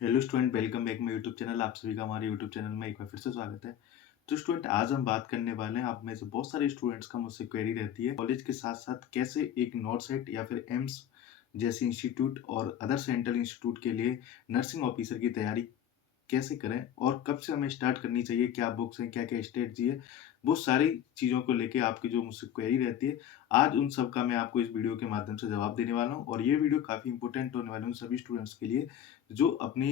Hello student, welcome back my YouTube channel. आप सभी का हमारे यूट्यूब चैनल में एक बार फिर से स्वागत है। तो स्टूडेंट, आज हम बात करने वाले हैं, आप में से बहुत सारे स्टूडेंट्स का मुझसे क्वेरी रहती है कॉलेज के साथ साथ कैसे एक नॉरसेट या फिर एम्स जैसे इंस्टीट्यूट और अदर सेंट्रल इंस्टीट्यूट के लिए नर्सिंग ऑफिसर की तैयारी कैसे करें और कब से हमें स्टार्ट करनी चाहिए, क्या बुक्स हैं, क्या-क्या स्ट्रैटेजी है, वो सारी चीज़ों को लेके आपकी जो मुझसे क्वेरी रहती है, आज उन सब का मैं आपको इस वीडियो के माध्यम से जवाब देने वाला हूँ। और ये वीडियो काफ़ी इंपॉर्टेंट होने वाली है उन सभी स्टूडेंट्स के लिए जो अपनी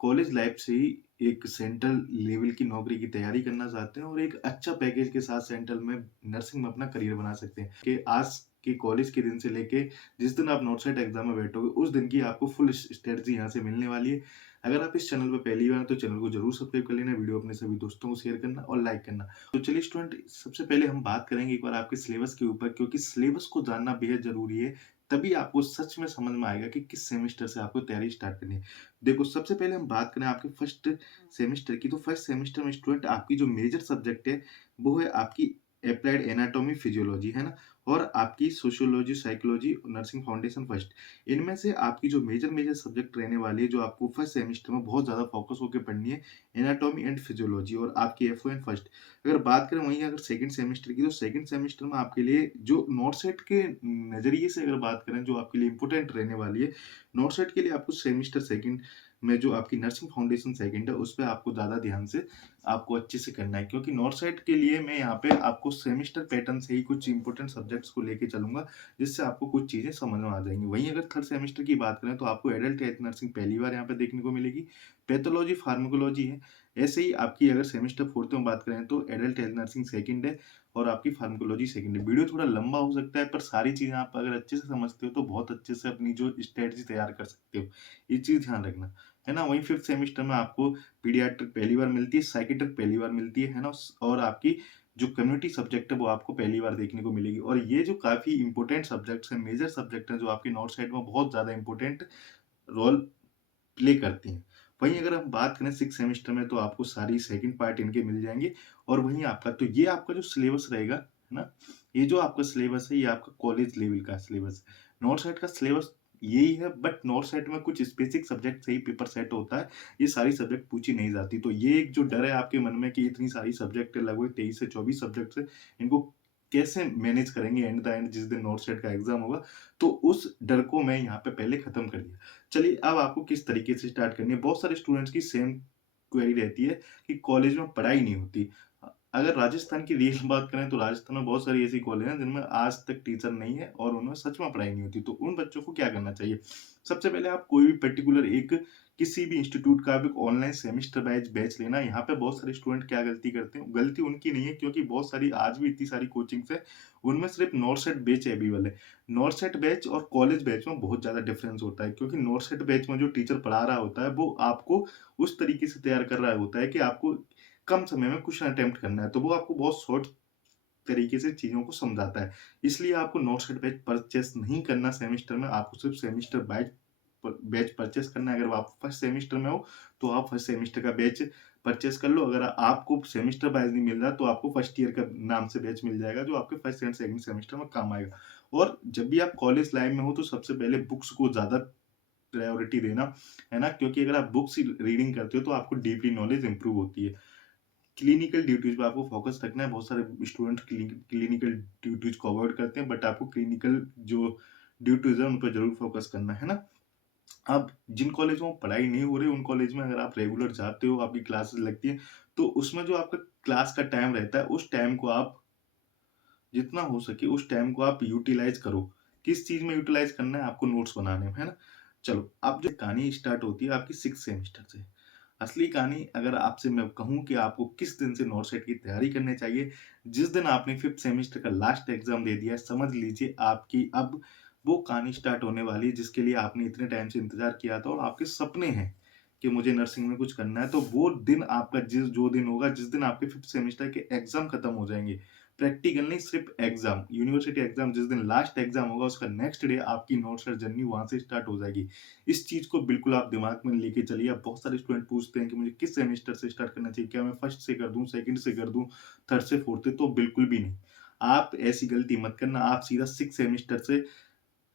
कॉलेज लाइफ से ही एक सेंट्रल लेवल की नौकरी की तैयारी करना चाहते हैं और एक अच्छा पैकेज के साथ सेंट्रल में नर्सिंग में अपना करियर बना सकते हैं। कि आज के कॉलेज के दिन से लेके जिस दिन आप नॉर्थ एग्जाम में बैठोगे उस दिन की आपको फुल स्ट्रेटजी यहाँ से मिलने वाली है। अगर आप इस चैनल पे पहली बार हैं तो चैनल को जरूर सब्सक्राइब कर लेना, वीडियो अपने सभी दोस्तों को शेयर करना और लाइक करना। तो चलिए स्टूडेंट, सबसे पहले हम बात करेंगे एक बार आपके सिलेबस के ऊपर, क्योंकि सिलेबस को जानना बेहद जरूरी है। तभी आपको सच में समझ में आएगा कि किस सेमेस्टर से आपको तैयारी स्टार्ट करनी है। देखो, सबसे पहले हम बात करें आपके फर्स्ट सेमेस्टर की, तो फर्स्ट सेमेस्टर में स्टूडेंट आपकी जो मेजर सब्जेक्ट है वो है आपकी अप्लाइड एनाटॉमी फिजियोलॉजी, है ना, और आपकी sociology, psychology, nursing foundation first. इनमें से आपकी जो मेजर मेजर सब्जेक्ट रहने वाली है जो आपको फर्स्ट सेमेस्टर में बहुत ज़्यादा फोकस होकर पढ़नी है, एनाटॉमी एंड फिजियोलॉजी और आपकी एफओ एंड फर्स्ट। अगर बात करें वहीं अगर सेकंड सेमेस्टर की, तो सेकंड सेमेस्टर में आपके लिए जो नॉट सेट के नज़रिए से अगर बात करें जो आपके लिए इंपॉर्टेंट रहने वाली है, नॉट सेट के लिए आपको सेमेस्टर सेकंड में जो आपकी नर्सिंग फाउंडेशन सेकंड है उस पे आपको ज़्यादा ध्यान से आपको अच्छे से करना है, क्योंकि नॉर्थ साइड के लिए मैं यहाँ पे आपको सेमेस्टर पैटर्न से ही कुछ इंपॉर्टेंट सब्जेक्ट्स को लेके चलूंगा जिससे आपको कुछ चीज़ें समझ में आ जाएंगी। वहीं अगर थर्ड सेमेस्टर की बात करें तो आपको एडल्ट हेल्थ नर्सिंग पहली बार यहाँ पे देखने को मिलेगी, पैथोलॉजी, फार्माकोलॉजी है। ऐसे ही आपकी अगर सेमेस्टर फोर्थ में बात करें तो एडल्ट हेल्थ नर्सिंग सेकंड है और आपकी फार्माकोलॉजी सेकंड है। वीडियो थोड़ा लंबा हो सकता है पर सारी चीज़ें आप अगर अच्छे से समझते हो तो बहुत अच्छे से अपनी जो स्ट्रेटजी तैयार कर सकते हो। ये चीज़ ध्यान रखना, है ना। वहीं फिफ्थ सेमेस्टर में आपको पीडियाट्रिक पहली बार मिलती है, साइकियाट्रिक पहली बार मिलती है ना, और आपकी जो कम्युनिटी सब्जेक्ट है वो आपको पहली बार देखने को मिलेगी। और ये जो काफ़ी इंपॉर्टेंट सब्जेक्ट्स हैं, मेजर सब्जेक्ट हैं जो आपकी नॉर्थ साइड में बहुत ज़्यादा इंपॉर्टेंट रोल प्ले करती हैं। वहीं अगर हम बात करें सिक्स सेमेस्टर में तो आपको सारी सेकंड पार्ट इनके मिल जाएँगे। और वहीं आपका तो ये आपका जो सिलेबस रहेगा, है ना? ये जो आपका सिलेबस है ये आपका कॉलेज लेवल का सिलेबस है। नॉर्थ साइड का सिलेबस यही है, बट नॉर्थ साइड में कुछ स्पेसिफिक सब्जेक्ट से ही पेपर सेट होता है। ये सारी सब्जेक्ट पूछी नहीं जाती। तो ये एक जो डर है आपके मन में कि इतनी सारी सब्जेक्ट है, लगभग 23 से 24 सब्जेक्ट्स है, इनको कैसे मैनेज करेंगे एंड द एंड जिस दिन नॉर्थ साइड का एग्ज़ाम होगा, तो उस डर को मैं यहाँ पे पहले खत्म कर दिया। चलिए, अब आपको किस तरीके से स्टार्ट करनी है। बहुत सारे स्टूडेंट्स की सेम क्वेरी रहती है कि कॉलेज में पढ़ाई नहीं होती। अगर राजस्थान की रियल बात करें तो राजस्थान में बहुत सारी ऐसी कॉलेज हैं जिनमें आज तक टीचर नहीं है और उनमें सच में पढ़ाई नहीं होती। तो उन बच्चों को क्या करना चाहिए? सबसे पहले आप कोई भी पर्टिकुलर एक किसी भी इंस्टीट्यूट का आप एक ऑनलाइन सेमेस्टर बैच बैच लेना। यहाँ पे बहुत सारे स्टूडेंट क्या गलती करते हैं, गलती उनकी नहीं है, क्योंकि बहुत सारी आज भी इतनी सारी कोचिंग्स है, उनमें सिर्फ नॉर्थ सेट बैच अवेलेबल है। नॉर्थ सेट बैच और कॉलेज बैच में बहुत ज़्यादा डिफरेंस होता है, क्योंकि नॉर्थ सेट बैच में जो टीचर पढ़ा रहा होता है वो आपको उस तरीके से तैयार कर रहा होता है कि आपको कम समय में क्वेश्चन अटेम्प्ट करना है, तो वो आपको बहुत शॉर्ट तरीके से चीज़ों को समझाता है। इसलिए आपको नॉर्थ साइड बैच परचेस नहीं करना सेमेस्टर में, आपको सिर्फ सेमेस्टर बैच परचेस करना है। अगर आप फर्स्ट सेमेस्टर में हो, तो आप फर्स्ट सेमेस्टर का बैच परचेस कर लो। अगर आपको सेमेस्टर वाइज़ नहीं मिल रहा, तो आपको फर्स्ट ईयर का नाम से बैच मिल जाएगा, जो आपके फर्स्ट एंड सेकंड सेमेस्टर में काम आएगा। और जब भी आप कॉलेज लाइफ में हो, तो सबसे पहले बुक्स को ज़्यादा प्रायोरिटी देना, है ना? क्योंकि अगर आप बुक्स रीडिंग करते हो, तो आपको डीपली नॉलेज इम्प्रूव होती है। क्लिनिकल ड्यूटीज पे आपको फोकस रखना है। बहुत सारे स्टूडेंट क्लिनिकल ड्यूटीज को अवॉइड करते हैं, बट आपको क्लिनिकल जो ड्यूटीज है उन पर जरूर फोकस करना है ना। अब जिन कॉलेजों में पढ़ाई नहीं हो रही, उन कॉलेज में अगर आप रेगुलर जाते हो, आपकी क्लासेस लगती है, तो उसमें जो आपका क्लास का टाइम रहता है, उस टाइम को आप जितना हो सके उस टाइम को आप यूटिलाइज करो। किस चीज में यूटिलाइज करना है? आपको नोट्स बनाने में, है ना। चलो, अब जो कहानी स्टार्ट होती है आपकी सिक्स सेमेस्टर से। असली कहानी अगर आपसे मैं कहूँ कि आपको किस दिन से नॉर्थ साइड की तैयारी करनी चाहिए, जिस दिन आपने फिफ्थ सेमेस्टर का लास्ट एग्जाम दे दिया है, समझ लीजिए आपकी अब वो कहानी स्टार्ट होने वाली है जिसके लिए आपने इतने टाइम से इंतजार किया था और आपके सपने हैं कि मुझे नर्सिंग में कुछ करना है। तो वो दिन आपका जो दिन होगा, जिस दिन आपके फिफ्थ सेमेस्टर के एग्जाम खत्म हो जाएंगे, प्रैक्टिकल नहीं, सिर्फ एग्जाम, यूनिवर्सिटी एग्जाम, जिस दिन लास्ट एग्जाम होगा उसका नेक्स्ट डे आपकी नॉर्थ साइड जर्नी वहां से स्टार्ट हो जाएगी। इस चीज को बिल्कुल आप दिमाग में लेके चलिए। अब बहुत सारे स्टूडेंट पूछते हैं कि मुझे किस सेमेस्टर से स्टार्ट करना चाहिए, क्या मैं फर्स्ट से कर दूं, सेकंड से कर दूं, थर्ड से फोर्थ से? तो बिल्कुल भी नहीं। आप ऐसी गलती मत करना, आप सीधा सिक्स सेमेस्टर से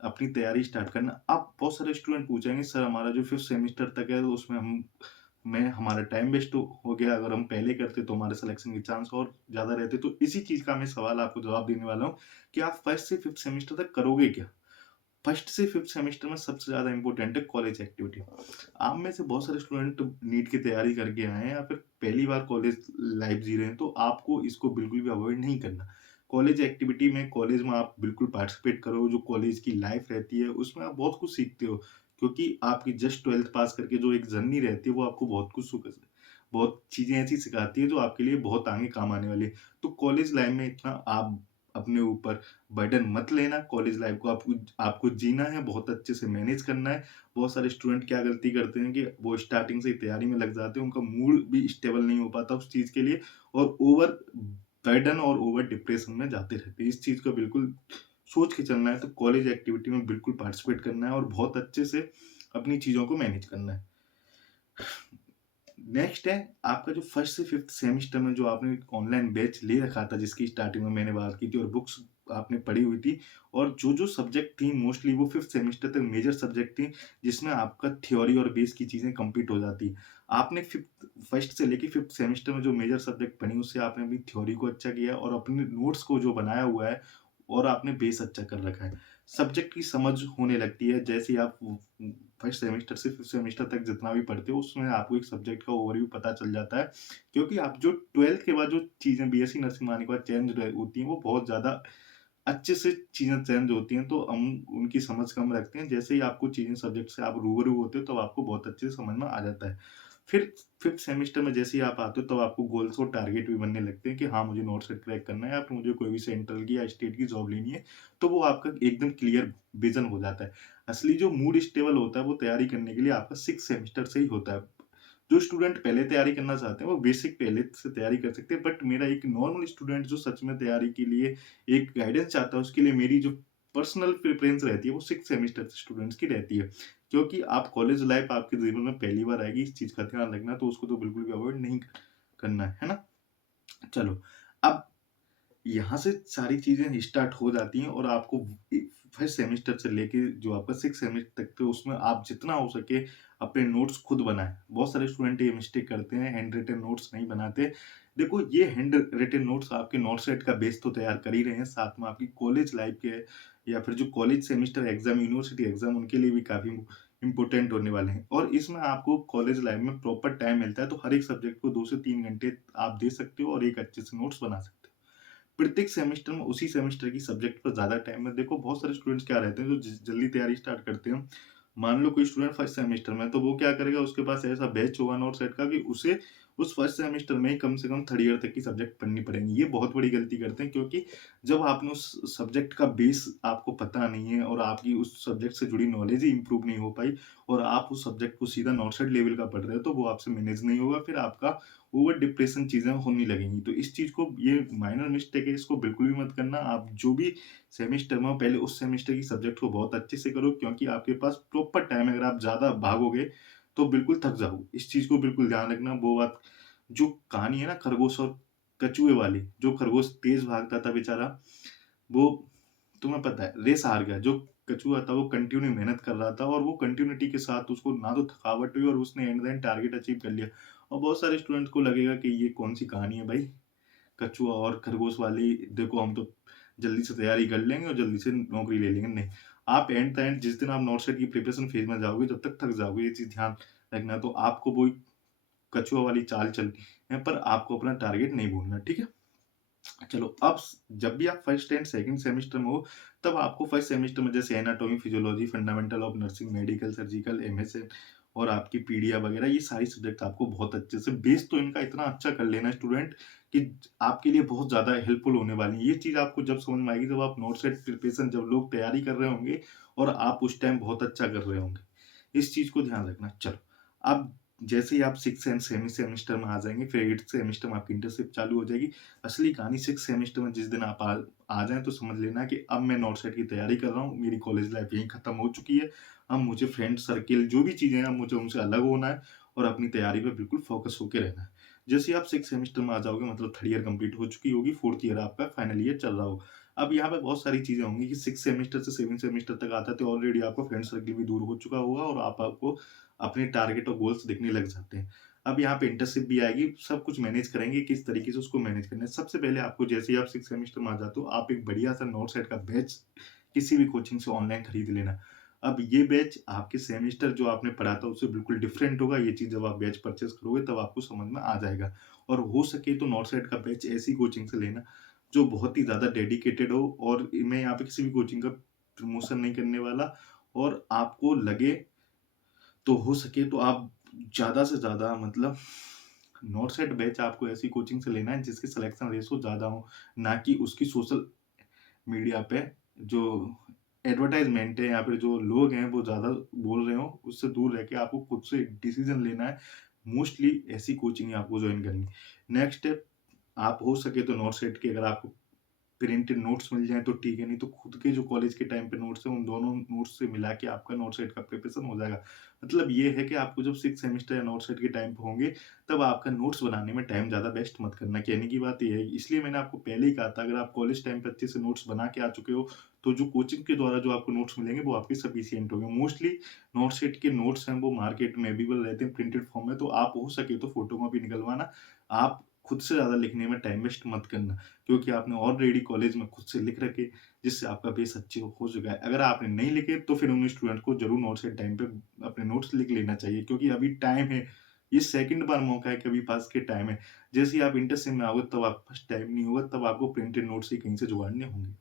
अपनी तैयारी स्टार्ट करना। अब बहुत सारे स्टूडेंट पूछेंगे सर हमारा जो 5th सेमेस्टर तक है तो उसमें हमारा टाइम वेस्ट हो गया, अगर हम पहले करते तो हमारे सिलेक्शन के चांस और ज़्यादा रहते। तो इसी चीज़ का मैं सवाल आपको जवाब देने वाला हूँ कि आप 1st से 5th सेमेस्टर तक करोगे क्या? 1st से 5th सेमेस्टर में सबसे ज़्यादा इम्पोर्टेंट है कॉलेज एक्टिविटी। आप में से बहुत सारे स्टूडेंट नीट की तैयारी करके आए हैं या फिर पहली बार कॉलेज लाइफ जी रहे हैं, तो आपको इसको बिल्कुल भी अवॉइड नहीं करना। कॉलेज एक्टिविटी में कॉलेज में आप बिल्कुल पार्टिसिपेट करो, जो कॉलेज की लाइफ रहती है उसमें आप बहुत कुछ सीखते हो। क्योंकि आपकी जस्ट 12th पास करके जो एक जर्नी रहती है वो आपको बहुत चीज़ें ऐसी सिखाती है जो आपके लिए बहुत आगे काम आने वाली है। तो कॉलेज लाइफ में इतना आप अपने ऊपर बर्डन मत लेना, कॉलेज लाइफ को आपको आपको जीना है, बहुत अच्छे से मैनेज करना है। बहुत सारे स्टूडेंट क्या गलती करते हैं कि वो स्टार्टिंग से ही तैयारी में लग जाते हैं, उनका मूड भी स्टेबल नहीं हो पाता उस चीज़ के लिए और ओवर बर्डन और ओवर डिप्रेशन में जाते रहते हैं। इस चीज़ को बिल्कुल सोच के चलना है, तो कॉलेज एक्टिविटी में बिल्कुल पार्टिसिपेट करना है और बहुत अच्छे से अपनी चीज़ों को मैनेज करना है। नेक्स्ट है आपका जो 1st से 5th सेमेस्टर में जो आपने ऑनलाइन बैच ले रखा था, जिसकी स्टार्टिंग में मैंने बात की थी और बुक्स आपने पढ़ी हुई थी और जो-जो सब्जेक्ट थी मोस्टली वो 5th सेमेस्टर तक मेजर सब्जेक्ट थी, जिसमें आपका थ्योरी और बेस की चीज़ें कंप्लीट हो जाती। आपने 1st से लेके 5th सेमेस्टर में जो मेजर सब्जेक्ट पढ़ी उससे आपने अपनी थ्योरी को अच्छा किया और अपने नोट्स को जो बनाया हुआ है और आपने बेस अच्छा कर रखा है। सब्जेक्ट की समझ होने लगती है जैसे ही आप 1st सेमेस्टर से 5th सेमेस्टर तक जितना भी पढ़ते हो उसमें आपको एक सब्जेक्ट का ओवरव्यू पता चल जाता है। क्योंकि आप जो 12th के बाद जो चीज़ें बीएससी नर्सिंग में आने के बाद चेंज होती हैं वो बहुत ज़्यादा अच्छे से चीज़ें चेंज होती हैं, तो हम उनकी समझ कम रखते हैं। जैसे ही आपको चीज़ें सब्जेक्ट से आप रूबरू होते हो, तब आपको बहुत अच्छे से समझ में आ जाता है। फिर 5th सेमेस्टर में जैसे ही आप आते हो, तब आपको गोल्स और टारगेट भी बनने लगते हैं कि हाँ, मुझे नोट सेट क्रैक करना है या फिर मुझे कोई भी सेंट्रल की या स्टेट की जॉब लेनी है, तो वो आपका एकदम क्लियर विज़न हो जाता है। असली जो मूड स्टेबल होता है, वो तैयारी करने के लिए आपका 6th सेमेस्टर से ही होता है। जो स्टूडेंट पहले तैयारी करना चाहते हैं, वो बेसिक पहले से तैयारी कर सकते हैं, बट मेरा एक नॉर्मल स्टूडेंट जो सच में तैयारी के लिए एक गाइडेंस चाहता है, उसके लिए मेरी जो पर्सनल प्रेफ़रेंस रहती है, वो 6th सेमेस्टर स्टूडेंट्स की रहती है। क्योंकि आप कॉलेज लाइफ़ आपके जीवन में पहली बार आएगी, इस चीज़ का ध्यान रखना, तो उसको तो बिल्कुल भी अवॉइड नहीं करना है ना? चलो, अब यहाँ से सारी चीज़ें स्टार्ट हो जाती हैं और आपको फर्स्ट सेमेस्टर से लेके जो आपका 6 सेमेस्टर तक थे उसमें आप जितना हो सके अपने नोट्स खुद बनाएँ। बहुत सारे स्टूडेंट ये मिस्टेक करते हैं, हैंड रिटन नोट्स नहीं बनाते। देखो ये हैंड रिटन नोट्स आपके नोट सेट का बेस तो तैयार कर ही रहे हैं, साथ में आपकी कॉलेज लाइफ़ के या फिर जो college semester exam, university exam उनके लिए भी काफ़ी इम्पोर्टेंट होने वाले हैं। और इसमें आपको कॉलेज लाइफ़ में प्रॉपर टाइम मिलता है, तो हर एक सब्जेक्ट को 2 से 3 घंटे आप दे सकते हो और एक अच्छे से नोट्स बना सकते हो। प्रत्येक सेमेस्टर में उसी सेमेस्टर की सब्जेक्ट पर ज़्यादा टाइम है। देखो बहुत सारे स्टूडेंट्स क्या रहते हैं जो जल्दी तैयारी स्टार्ट करते हैं। मान लो कोई स्टूडेंट फर्स्ट सेमेस्टर में है, तो वो क्या करेगा उसके पास ऐसा बैच होगा नोट सेट का कि उसे उस फर्स्ट सेमेस्टर में ही कम से कम 3rd ईयर तक की सब्जेक्ट पढ़नी पड़ेंगी। ये बहुत बड़ी गलती करते हैं क्योंकि जब आपने उस सब्जेक्ट का बेस आपको पता नहीं है और आपकी उस सब्जेक्ट से जुड़ी नॉलेज ही इम्प्रूव नहीं हो पाई और आप उस सब्जेक्ट को सीधा नॉट सेट लेवल का पढ़ रहे हो, तो वो आपसे मैनेज नहीं होगा। फिर आपका ओवर डिप्रेशन चीज़ें होने लगेंगी। तो इस चीज़ को ये माइनर मिस्टेक है, इसको बिल्कुल भी मत करना। आप जो भी सेमेस्टर में हो पहले उस सेमेस्टर की सब्जेक्ट को बहुत अच्छे से करो क्योंकि आपके पास प्रॉपर टाइम है। अगर आप ज़्यादा भागोगे तो बिल्कुल थक जाओगे। इस चीज़ को बिल्कुल ध्यान रखना। वो बात जो कहानी है ना खरगोश और कछुए वाली, जो खरगोश तेज़ भागता था बेचारा, वो तुम्हें पता है रेस हार गया। जो कछुआ था वो कंटिन्यू मेहनत कर रहा था और वो कंटिन्यूटी के साथ उसको ना तो थकावट हुई और उसने at the end target achieve कर लिया। और बहुत सारे स्टूडेंट्स को लगेगा कि ये कौन-सी कहानी है भाई, कछुआ और खरगोश वाली, देखो हम तो जल्दी से तैयारी कर लेंगे और जल्दी से नौकरी ले लेंगे। नहीं, आप एंड द एंड जिस दिन आप नोट सेट की प्रिपरेशन फेज़ में जाओगे जब तक थक जाओगे, ये चीज़ ध्यान रखना। तो आपको वो कछुआ वाली चाल चलनी है पर आपको अपना टारगेट नहीं भूलना, ठीक है? चलो अब जब भी आप फर्स्ट एंड सेकंड सेमेस्टर में हो तब आपको फर्स्ट सेमेस्टर में जैसे anatomy physiology fundamental of nursing medical surgical MSN और आपकी पीडिया वगैरह ये सारी सब्जेक्ट आपको बहुत अच्छे से बेस तो इनका इतना अच्छा कर लेना स्टूडेंट कि आपके लिए बहुत ज्यादा हेल्पफुल होने वाली है। ये चीज आपको जब समझ में आएगी जब आप नोट सेट प्रिपरेशन जब लोग तैयारी कर रहे होंगे और आप उस टाइम बहुत अच्छा कर रहे होंगे। इस चीज को ध्यान रखना। चलो अब जैसे ही आप 6th एंड सेमी सेमेस्टर में आ जाएँगे, फिर 8th सेमेस्टर में आपकी इंटर्नशिप चालू हो जाएगी। असली कहानी 6th सेमेस्टर में जिस दिन आप आ जाएँ तो समझ लेना कि अब मैं नॉट सेट की तैयारी कर रहा हूँ, मेरी कॉलेज लाइफ यहीं खत्म हो चुकी है। अब मुझे फ्रेंड सर्किल जो भी चीज़ें हैं, अब मुझे उनसे अलग होना है और अपनी तैयारी पे बिल्कुल फोकस होके रहना है। जैसे ही आप 6th सेमेस्टर में आ जाओगे मतलब 3rd ईयर कंप्लीट हो चुकी होगी, 4th ईयर आपका फाइनल ईयर चल रहा होगा। अब यहाँ पे बहुत सारी चीज़ें होंगी कि 6 सेमेस्टर से 7 सेमेस्टर तक आता है तो ऑलरेडी आपका फ्रेंड सर्कल भी दूर हो चुका होगा और आपको अपने टारगेट और गोल्स दिखने लग जाते हैं। अब यहाँ पे इंटर्नशिप भी आएगी, सब कुछ मैनेज करेंगे, किस तरीके से उसको मैनेज करना है। सबसे पहले आपको जैसे ही आप 6 सेमेस्टर में आ जाते हो, आप एक बढ़िया-सा नोटसेट का बैच किसी भी कोचिंग से ऑनलाइन खरीद लेना। अब ये बैच आपके सेमेस्टर जो आपने पढ़ा था उससे बिल्कुल डिफरेंट होगा, ये चीज़ जब आप बैच परचेज़ करोगे तब आपको समझ में आ जाएगा। और हो सके तो नॉटसेट का बैच ऐसी कोचिंग से लेना जो बहुत ही ज़्यादा डेडिकेटेड हो, और मैं यहाँ पे किसी भी कोचिंग का प्रमोशन नहीं करने वाला, और आपको लगे तो हो सके तो आप ज़्यादा से ज़्यादा मतलब नॉटसेट बैच आपको ऐसी कोचिंग से लेना है जिसकी सिलेक्शन रेशियो ज़्यादा हो, ना कि उसकी सोशल मीडिया पे जो एडवर्टाइज़मेंट है या फिर जो लोग हैं वो ज़्यादा बोल रहे हों, उससे दूर रह के आपको खुद से डिसीज़न लेना है। मोस्टली ऐसी कोचिंग ही आपको जॉइन करनी है। नेक्स्ट स्टेप, आप हो सके तो नॉटसेट की अगर आपको प्रिंटेड नोट्स मिल जाएँ तो ठीक है, नहीं तो खुद के जो कॉलेज के टाइम पे नोट्स हैं, उन दोनों नोट्स से मिला के आपका नोट सेट का प्रिपरेशन हो जाएगा। मतलब ये है कि आपको जब 6 सेमेस्टर या नोट सेट के टाइम पे होंगे, तब आपका नोट्स बनाने में टाइम ज़्यादा वेस्ट मत करना। कहने की बात ये है, इसलिए मैंने आपको पहले ही कहा था, अगर आप कॉलेज टाइम पे अच्छे से नोट्स बना के आ चुके हो, तो जो कोचिंग के द्वारा जो आपको नोट्स मिलेंगे, वो आपके सफिशिएंट होंगे। मोस्टली नोट सेट के नोट्स हैं, वो मार्केट में अवेलेबल रहते हैं प्रिंटेड फॉर्म में, तो आप हो सके तो फोटोकॉपी निकलवाना। आप खुद से ज़्यादा लिखने में टाइम वेस्ट मत करना। क्योंकि आपने ऑलरेडी कॉलेज में खुद से लिख रखे, जिससे आपका बेस अच्छे हो चुका है। अगर आपने नहीं लिखे तो फिर उन स्टूडेंट को ज़रूर नोट्स के टाइम पे अपने नोट्स लिख लेना चाहिए, क्योंकि अभी टाइम है। ये सेकंड बार मौका है कि अभी पास के टाइम है। जैसे ही आप इंटरसिम में आओगे तब आपके पास टाइम नहीं होगा, तब आपको प्रिंटेड नोट्स ही कहीं से जुगाड़ने होंगे।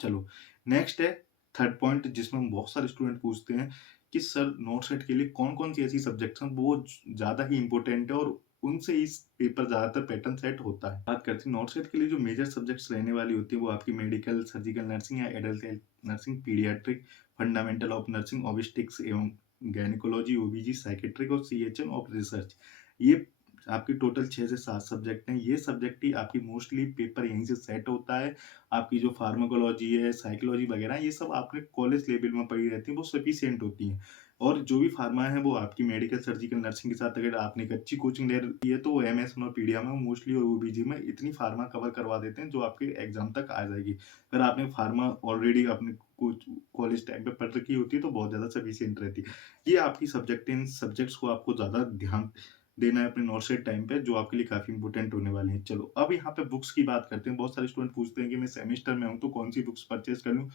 चलो, नेक्स्ट है थर्ड पॉइंट, जिसमें बहुत सारे स्टूडेंट पूछते हैं कि सर नोटसेट के लिए कौन-कौन सी ऐसी सब्जेक्ट्स हैं वो ज़्यादा ही इम्पोर्टेंट है और उनसे इस पेपर ज़्यादातर पैटर्न सेट होता है। बात करते हैं नोटसेट के लिए जो मेजर सब्जेक्ट्स रहने वाली होती है वो आपकी मेडिकल, सर्जिकल नर्सिंग या adult health nursing, paediatric, fundamental of nursing, obstetrics एवं गायनेकोलॉजी, ओबीजी, साइकियाट्रिक और सीएचएन ऑफ रिसर्च। ये आपकी टोटल 6 से 7 सब्जेक्ट हैं। ये सब्जेक्ट ही आपकी मोस्टली पेपर यहीं से सेट होता है। आपकी जो फार्माकोलॉजी है, साइकोलॉजी वगैरह ये सब आपने कॉलेज लेवल में पढ़ी रहती हैं, वो सफिशिएंट होती हैं। और जो भी फार्मा है वो आपकी मेडिकल, सर्जिकल, नर्सिंग के साथ अगर आपने एक अच्छी कोचिंग ले रखी है तो वो एमएसएन और पीडिया में मोस्टली और ओबीजी में इतनी फार्मा कवर करवा देते हैं जो आपके एग्ज़ाम तक आ जाएगी। अगर आपने फार्मा ऑलरेडी अपने कोच कॉलेज टाइम पे पढ़ रखी होती है तो बहुत ज़्यादा सफिशिएंट रहती है। ये आपकी सब्जेक्ट है, इन सब्जेक्ट्स को आपको ज़्यादा ध्यान देना है अपने नोट सेट टाइम पे, जो आपके लिए काफ़ी इम्पोर्टेंट होने वाली हैं। चलो, अब यहाँ पे बुक्स की बात करते हैं। बहुत सारे स्टूडेंट पूछते हैं कि मैं सेमेस्टर में हूँ तो कौन-सी बुक्स परचेज़ कर लूँ?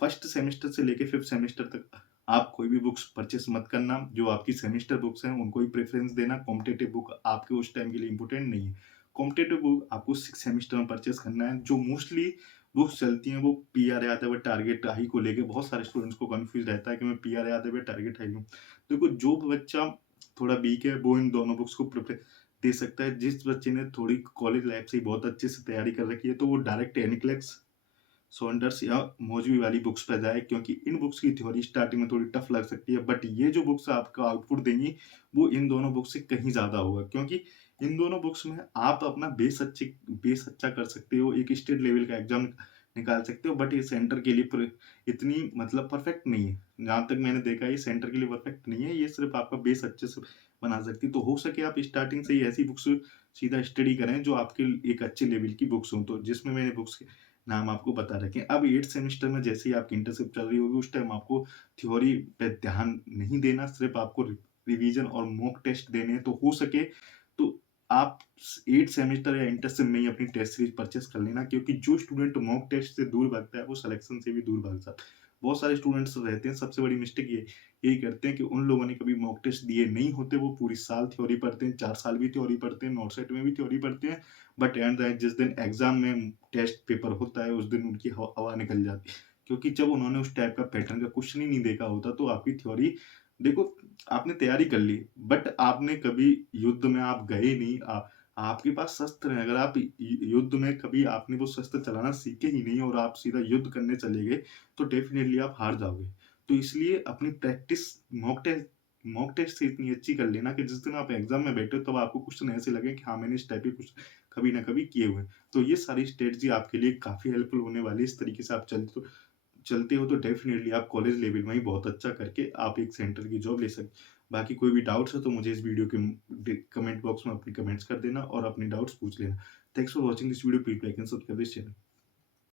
फर्स्ट सेमेस्टर से लेके 5th सेमेस्टर तक आप कोई भी बुक्स परचेज़ मत करना। जो आपकी सेमेस्टर बुक्स हैं उनको ही प्रेफ़रेंस देना। कॉम्पिटिटिव बुक आपके उस टाइम के लिए इम्पोर्टेंट नहीं है। कॉम्पिटिटिव बुक आपको 6th सेमेस्टर में परचेज़ करना है। जो मोस्टली बुक्स चलती हैं वो पीआर यादव और टारगेट हाई को लेके बहुत सारे स्टूडेंट्स को कन्फ्यूज़ रहता है कि मैं पीआर यादव या टारगेट हाई लूँ। देखो, जो बच्चा थोड़ा वीक है वो इन दोनों बुक्स को दे सकता है। जिस बच्चे ने थोड़ी कॉलेज लाइफ़ से ही बहुत अच्छे से तैयारी कर रखी है तो वो डायरेक्ट एनिक्लेक्स, सॉन्डर्स या मौजवी वाली बुक्स पे जाए, क्योंकि इन बुक्स की थ्योरी स्टार्टिंग में थोड़ी टफ लग सकती है, बट ये जो बुक्स आपका आउटपुट देंगी वो इन दोनों बुक्स से कहीं ज़्यादा होगा, क्योंकि इन दोनों बुक्स में आप अपना बेस अच्छा कर सकते हो, एक स्टेट लेवल का एग्जाम निकाल सकते हो, बट ये सेंटर के लिए इतनी मतलब परफेक्ट नहीं है। जहाँ तक मैंने देखा है ये सेंटर के लिए परफेक्ट नहीं है, ये सिर्फ आपका बेस अच्छे से बना सकती है। तो हो सके आप स्टार्टिंग से ही ऐसी बुक्स सीधा स्टडी करें जो आपके एक अच्छे लेवल की बुक्स हों, तो जिसमें मैंने बुक्स नाम आपको बता रखे हैं। अब 8th सेमेस्टर में जैसे ही आपकी इंटर्नशिप चल रही होगी, उस टाइम आपको थ्योरी पे ध्यान नहीं देना, सिर्फ़ आपको रिवीजन और मॉक टेस्ट देने हैं। तो हो सके तो आप 8th सेमेस्टर या इंटर्नशिप में ही अपनी टेस्ट सीरीज़ परचेज़ कर लेना, क्योंकि जो स्टूडेंट मॉक टेस्ट से दूर भागता है, वो सिलेक्शन से भी दूर भाग जाता है। बहुत सारे स्टूडेंट्स रहते हैं, सबसे बड़ी मिस्टेक ये यही करते हैं कि उन लोगों ने कभी मॉक टेस्ट दिए नहीं होते, वो पूरी साल थ्योरी पढ़ते हैं, 4 साल भी थ्योरी पढ़ते हैं, नॉट सेट में भी थ्योरी पढ़ते हैं, बट एट द जिस दिन एग्ज़ाम में टेस्ट पेपर होता है, उस दिन उनकी हवा निकल जाती है। क्योंकि जब उन्होंने उस टाइप का पैटर्न का क्वेश्चन ही नहीं देखा होता, तो आपकी थ्योरी देखो, आपने तैयारी कर ली, बट आपने कभी युद्ध में आप गए नहीं। आपके पास शस्त्र हैं, अगर आप युद्ध में कभी आपने वो शस्त्र चलाना सीखे ही नहीं और आप सीधा युद्ध करने चले गए, तो डेफ़िनिटली आप हार जाओगे। तो इसलिए अपनी प्रैक्टिस मॉक टेस्ट से इतनी अच्छी कर लेना कि जिस दिन आप एग्ज़ाम में बैठे हो तब आपको क्वेश्चन ऐसे लगे कि हाँ, मैंने इस टाइप के क्वेश्चन कभी ना कभी किए हुए हैं। तो ये सारी स्ट्रैटेजी आपके लिए काफ़ी हेल्पफुल होने वाली है। इस तरीके से आप चलते हो तो डेफ़िनिटली आप कॉलेज लेवल में ही बहुत अच्छा करके आप एक सेंटर की जॉब ले सकते। बाकी कोई भी डाउट्स है तो मुझे इस वीडियो के कमेंट बॉक्स में अपने कमेंट्स कर देना और अपने डाउट्स पूछ लेना। Thanks for watching this video. Please like and subscribe this channel.